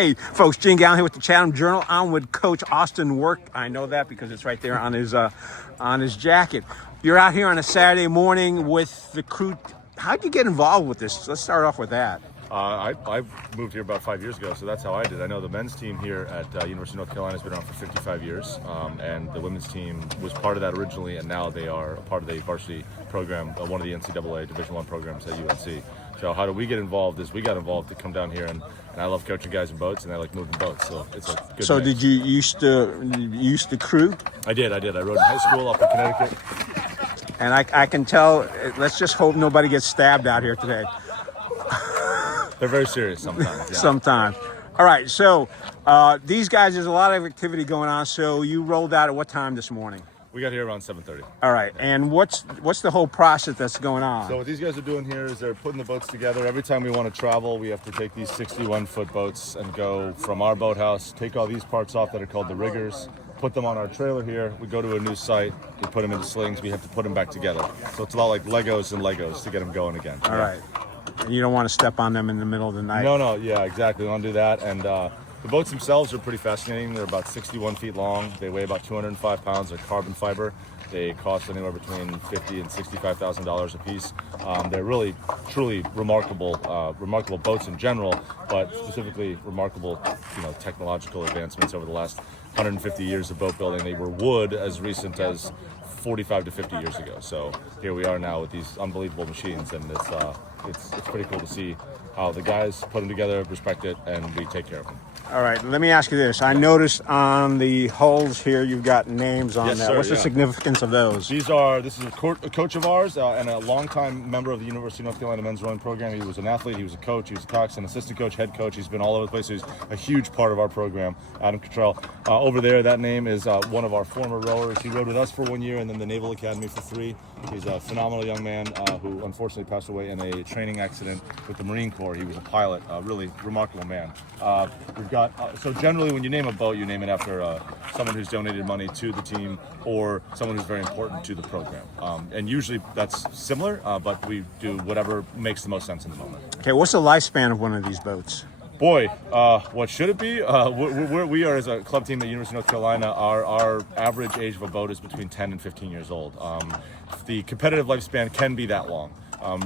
Hey, folks, Gene Galin here with the Chatham Journal. I'm with Coach Austin Work. I know that because it's right there on his jacket. You're out here on a Saturday morning with the crew. How'd you get involved with this? Let's start off with that. I moved here about 5 years ago, so that's how I did. I know the men's team here at University of North Carolina has been around for 55 years, and the women's team was part of that originally, and now they are a part of the varsity program, one of the NCAA Division I programs at UNC. So how do we get involved is we got involved to come down here, and I love coaching guys in boats, and I like moving boats, so it's a good So mix. did you used to crew? I did. I rode in high school up in Connecticut. And I can tell, let's just hope nobody gets stabbed out here today. They're very serious sometimes. Yeah. Sometimes. All right, so these guys, there's a lot of activity going on. So you rolled out at what time this morning? We got here around 7:30. All right, and what's the whole process that's going on? So what these guys are doing here is they're putting the boats together. Every time we want to travel, we have to take these 61-foot boats and go from our boathouse, take all these parts off that are called the riggers, put them on our trailer here. We go to a new site, we put them into slings, we have to put them back together. So it's a lot like Legos and Legos to get them going again. All right. And you don't want to step on them in the middle of the night. No, yeah, exactly. We want to do that. And the boats themselves are pretty fascinating. They're about 61 feet long. They weigh about 205 pounds. They're carbon fiber. They cost anywhere between $50,000 and $65,000 a piece. They're really, truly remarkable boats in general, but specifically remarkable, technological advancements over the last 150 years of boat building. They were wood as recent as 45 to 50 years ago. So here we are now with these unbelievable machines, and it's pretty cool to see how the guys put them together, respect it, and we take care of them. All right, let me ask you this. I noticed on the hulls here you've got names on Yes, that. sir, What's the significance of those? This is a coach of ours and a longtime member of the University of North Carolina men's rowing program. He was an athlete, he was a coach, he was a coxswain, assistant coach, head coach. He's been all over the place. He's a huge part of our program. Adam Cottrell. Over there, that name is one of our former rowers. He rowed with us for 1 year and then the Naval Academy for 3. He's a phenomenal young man who unfortunately passed away in a training accident with the Marine Corps. He was a pilot, a really remarkable man. We've got so generally when you name a boat, you name it after someone who's donated money to the team or someone who's very important to the program. And usually that's similar, but we do whatever makes the most sense in the moment. Okay, what's the lifespan of one of these boats? Boy, what should it be? We are, as a club team at University of North Carolina, our average age of a boat is between 10 and 15 years old. The competitive lifespan can be that long.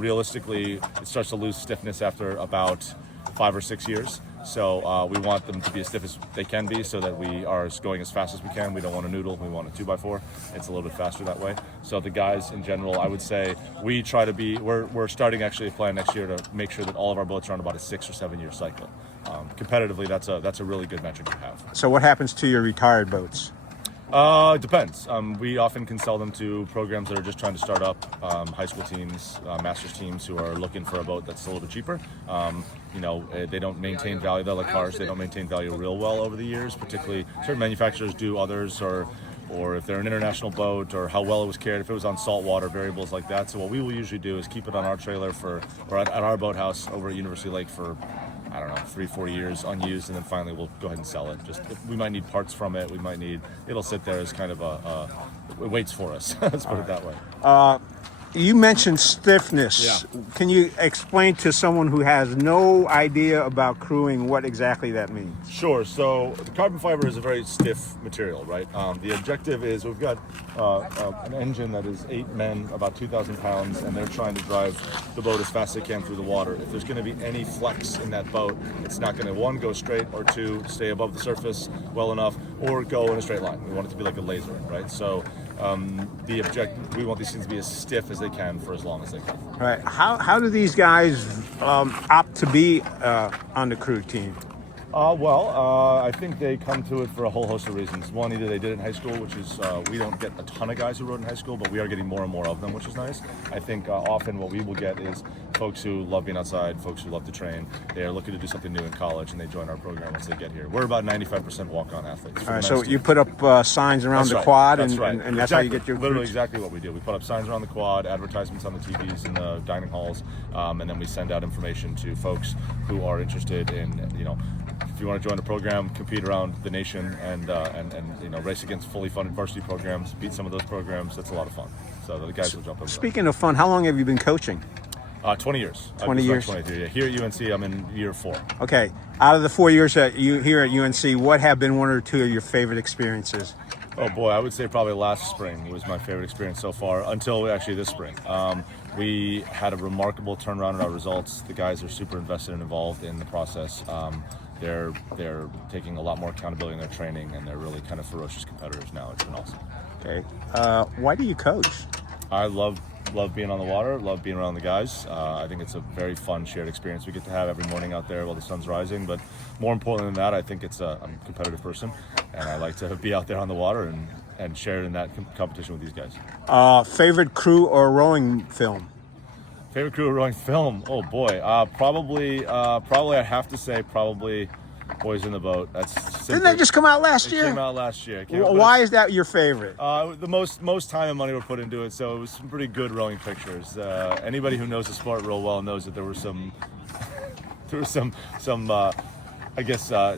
Realistically, it starts to lose stiffness after about 5 or 6 years. So we want them to be as stiff as they can be so that we are going as fast as we can. We don't want a noodle, we want a 2x4. It's a little bit faster that way. So the guys in general, I would say we try to be, we're starting actually a plan next year to make sure that all of our boats are on about a 6 or 7 year cycle. Competitively, that's a really good metric to have. So what happens to your retired boats? It depends. We often can sell them to programs that are just trying to start up, high school teams, master's teams who are looking for a boat that's a little bit cheaper. They don't maintain value. They're like cars. They don't maintain value real well over the years, particularly certain manufacturers do, others or if they're an international boat or how well it was cared, if it was on salt water, variables like that. So what we will usually do is keep it on our trailer or at our boathouse over at University Lake for 3-4 years unused, and then finally we'll go ahead and sell it. We might need parts from it. It'll sit there as kind of it waits for us. Let's put it that way. You mentioned stiffness. Yeah. Can you explain to someone who has no idea about crewing what exactly that means? Sure. So the carbon fiber is a very stiff material, right? The objective is we've got an engine that is 8 men, about 2,000 pounds, and they're trying to drive the boat as fast as they can through the water. If there's going to be any flex in that boat, it's not going to, 1, go straight, or 2, stay above the surface well enough, or go in a straight line. We want it to be like a laser, right? So we want these things to be as stiff as they can for as long as they can. All right. How do these guys opt to be on the crew team? I think they come to it for a whole host of reasons. One, either they did it in high school, which is we don't get a ton of guys who rode in high school, but we are getting more and more of them, which is nice. I think often what we will get is folks who love being outside, folks who love to train. They are looking to do something new in college, and they join our program once they get here. We're about 95% walk-on athletes. All right, so you put up signs around the quad, and that's how you get your literally recruits? Exactly what we do. We put up signs around the quad, advertisements on the TVs in the dining halls, and then we send out information to folks who are interested in, if you want to join a program, compete around the nation, and race against fully funded varsity programs, beat some of those programs. That's a lot of fun. So the guys will jump in. Speaking of fun, how long have you been coaching? 20 years. 20 years. 23. Yeah. Here at UNC, I'm in year 4. Okay. Out of the 4 years that you here at UNC, what have been one or two of your favorite experiences? Oh boy, I would say probably last spring was my favorite experience so far, until actually this spring. We had a remarkable turnaround in our results. The guys are super invested and involved in the process. They're taking a lot more accountability in their training, and they're really kind of ferocious competitors now. It's been awesome. Okay. Why do you coach? I love being on the water, love being around the guys. I think it's a very fun shared experience we get to have every morning out there while the sun's rising. But more importantly than that, I think I'm a competitive person, and I like to be out there on the water and share in that competition with these guys. Favorite crew or rowing film? Favorite crew or rowing film? Oh boy, probably I'd have to say probably Boys in the Boat. Didn't that just come out last year? It came out last year. Why is that your favorite? The most time and money were put into it, so it was some pretty good rowing pictures. Anybody who knows the sport real well knows that there were some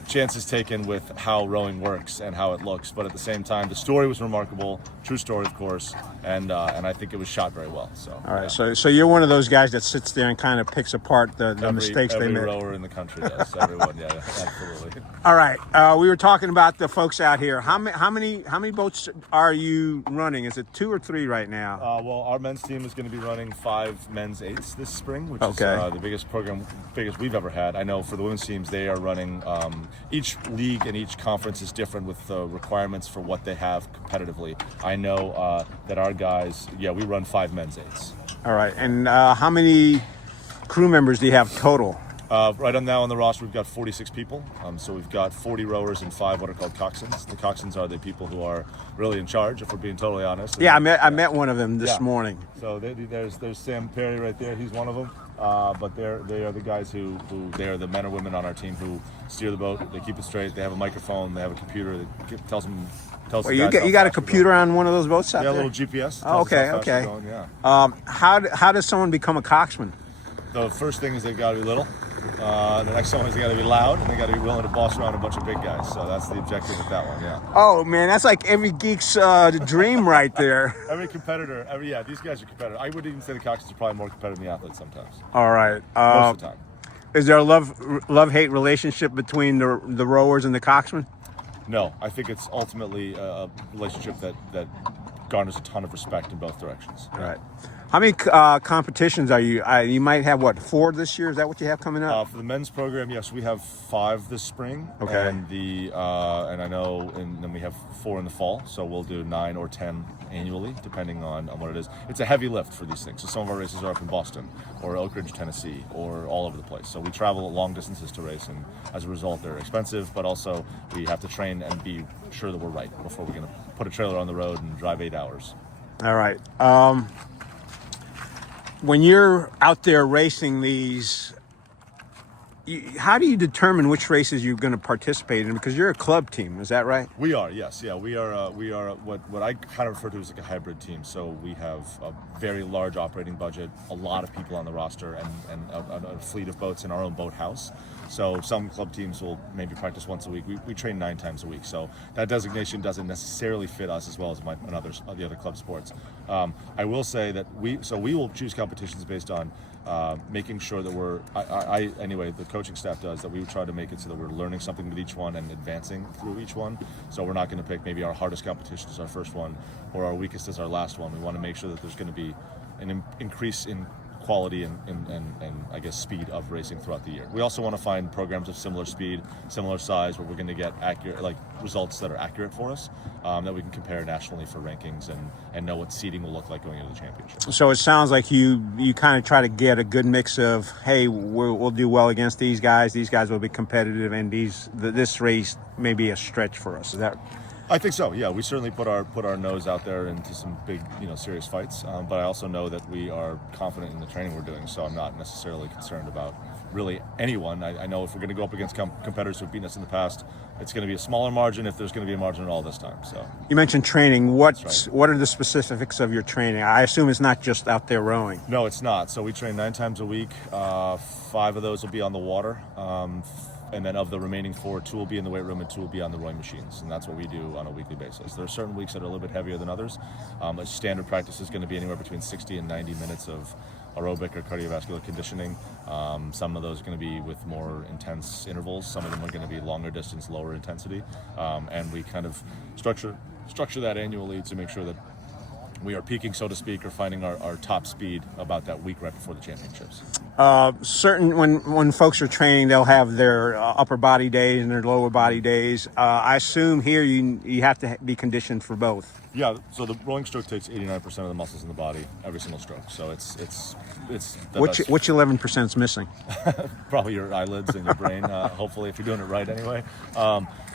chances taken with how rowing works and how it looks. But at the same time, the story was remarkable, true story, of course, and I think it was shot very well. So. All right, so you're one of those guys that sits there and kind of picks apart the mistakes they made. Every rower in the country does. Everyone, yeah, absolutely. All right, we were talking about the folks out here. How many boats are you running? Is it 2 or 3 right now? Well, our men's team is going to be running 5 men's 8s this spring, which is the biggest we've ever had. I know for the women's teams, they are running. Each league and each conference is different with the requirements for what they have competitively. I know that our guys, we run 5 men's 8s. All right, and how many crew members do you have total? Right now on the roster, we've got 46 people. So we've got 40 rowers and 5 what are called coxswains. The coxswains are the people who are really in charge, if we're being totally honest. Yeah, I met one of them this morning. So there's Sam Perry right there. He's one of them. But they are the guys who they are the men or women on our team who steer the boat. They keep it straight. They have a microphone. They have a computer that tells them. You got a computer on one of those boats out there? Yeah, a little GPS. Oh, okay. Going, yeah. How does someone become a coxswain? The first thing is they've got to be little. The next one is they got to be loud, and they got to be willing to boss around a bunch of big guys. So that's the objective with that one. Yeah. Oh man, that's like every geek's dream right there. Every competitor, these guys are competitive. I would even say the coxswains are probably more competitive than the athletes sometimes. All right. Most of the time. Is there a love-hate relationship between the rowers and the coxswain? No, I think it's ultimately a relationship that garners a ton of respect in both directions. All right. How many competitions are you? You might have 4 this year. Is that what you have coming up? For the men's program, yes, we have 5 this spring. Okay. And then we have 4 in the fall. So we'll do 9 or 10 annually, depending on what it is. It's a heavy lift for these things. So some of our races are up in Boston or Oak Ridge, Tennessee, or all over the place. So we travel long distances to race, and as a result, they're expensive. But also, we have to train and be sure that we're right before we're going to put a trailer on the road and drive 8 hours. All right. When you're out there racing these, how do you determine which races you're going to participate in? Because you're a club team, is that right? We are, yes, yeah. We are what I kind of refer to as like a hybrid team. So we have a very large operating budget, a lot of people on the roster, and a fleet of boats in our own boat house. So some club teams will maybe practice once a week. We train 9 times a week. So that designation doesn't necessarily fit us as well as the other club sports. I will say that we will choose competitions based on making sure that the coaching staff does, that we would try to make it so that we're learning something with each one and advancing through each one. So we're not going to pick maybe our hardest competition as our first one or our weakest as our last one. We want to make sure that there's going to be an increase in quality and I guess speed of racing throughout the year. We also want to find programs of similar speed, similar size, where we're going to get accurate, like results that are accurate for us, that we can compare nationally for rankings and know what seeding will look like going into the championship. So it sounds like you kind of try to get a good mix of, hey, we'll do well against these guys will be competitive, and this race may be a stretch for us. Is that? I think so. Yeah, we certainly put our nose out there into some big, serious fights. But I also know that we are confident in the training we're doing, so I'm not necessarily concerned about really anyone. I know if we're going to go up against competitors who've beaten us in the past, it's going to be a smaller margin if there's going to be a margin at all this time. So you mentioned training. What right. What are the specifics of your training? I assume it's not just out there rowing. No, it's not. So we train 9 times a week. 5 of those will be on the water. And then of the remaining 4, 2 will be in the weight room and 2 will be on the rowing machines. And that's what we do on a weekly basis. There are certain weeks that are a little bit heavier than others. A standard practice is going to be anywhere between 60 and 90 minutes of aerobic or cardiovascular conditioning. Some of those are going to be with more intense intervals. Some of them are going to be longer distance, lower intensity. And we kind of structure that annually to make sure that we are peaking, so to speak, or finding our top speed about that week right before the championships. When folks are training, they'll have their upper body days and their lower body days. I assume here you have to be conditioned for both. Yeah, so the rolling stroke takes 89% of the muscles in the body every single stroke. So it's the Which 11% is missing? probably your eyelids and your brain. Hopefully, if you're doing it right, anyway.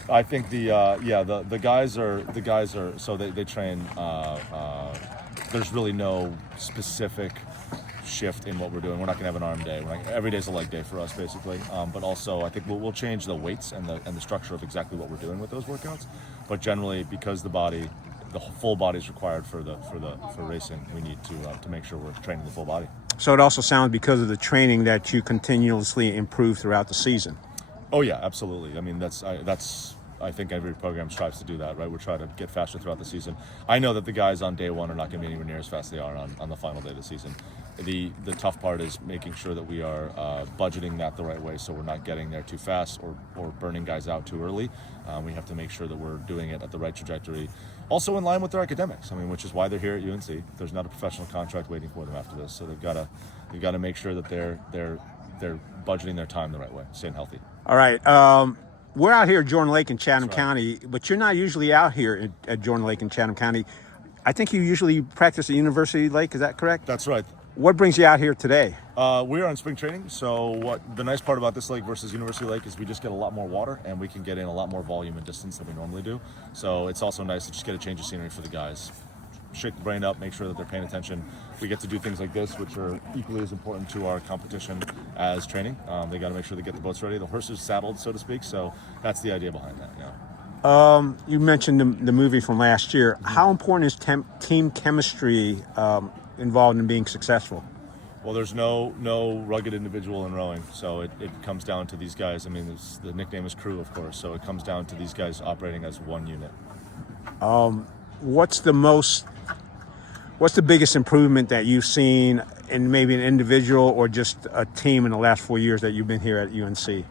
I think the guys are so they train. There's really no specific shift in what we're doing. We're not going to have an arm day. Every day's a leg day for us, basically. But also, I think we'll change the weights and the structure of exactly what we're doing with those workouts. But generally, because the full body is required for racing, we need to make sure we're training the full body. So it also sounds, because of the training, that you continuously improve throughout the season. Oh yeah, absolutely. I mean, I think every program strives to do that, right? We're trying to get faster throughout the season. I know that the guys on day one are not going to be anywhere near as fast as they are on the final day of the season. The tough part is making sure that we are budgeting that the right way, so we're not getting there too fast or burning guys out too early. We have to make sure that we're doing it at the right trajectory, also in line with their academics. I mean, which is why they're here at UNC. There's not a professional contract waiting for them after this, so they've got to make sure that they're budgeting their time the right way, staying healthy. All right. We're out here at Jordan Lake in Chatham County, but you're not usually out here at Jordan Lake in Chatham County. I think you usually practice at University Lake. Is that correct? That's right. What brings you out here today? We are on spring training, so the nice part about this lake versus University Lake is we just get a lot more water and we can get in a lot more volume and distance than we normally do. So it's also nice to just get a change of scenery for the guys. Shake the brain up, make sure that they're paying attention. We get to do things like this, which are equally as important to our competition as training. They got to make sure they get the boats ready. The horse is saddled, so to speak. So that's the idea behind that. Yeah. You mentioned the movie from last year. Mm-hmm. How important is team chemistry involved in being successful? Well, there's no rugged individual in rowing, so it comes down to these guys. I mean, the nickname is crew, of course, so it comes down to these guys operating as one unit. What's the biggest improvement that you've seen in maybe an individual or just a team in the last 4 years that you've been here at UNC?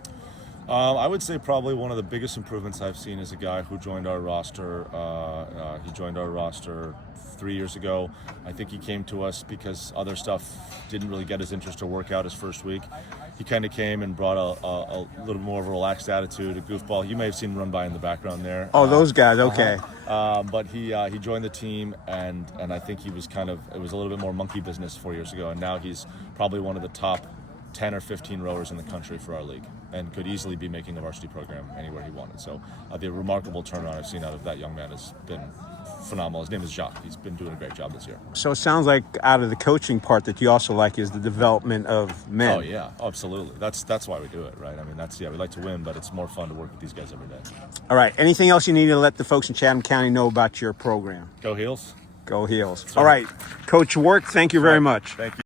I would say probably one of the biggest improvements I've seen is a guy who joined our roster. He joined our roster 3 years ago. I think he came to us because other stuff didn't really get his interest or work out his first week. He kind of came and brought a little more of a relaxed attitude, a goofball. You may have seen him run by in the background there. Oh, those guys, okay. But he joined the team, and I think it was a little bit more monkey business 4 years ago, and now he's probably one of the top 10 or 15 rowers in the country for our league, and could easily be making a varsity program anywhere he wanted. So the remarkable turnaround I've seen out of that young man has been phenomenal. His name is Jacques. He's been doing a great job this year. So it sounds like out of the coaching part that you also like is the development of men. Oh yeah, absolutely. That's why we do it, right? I mean, we like to win, but it's more fun to work with these guys every day. All right. Anything else you need to let the folks in Chatham County know about your program? Go Heels. Go Heels. All right. Coach Work, thank you very much. Thank you.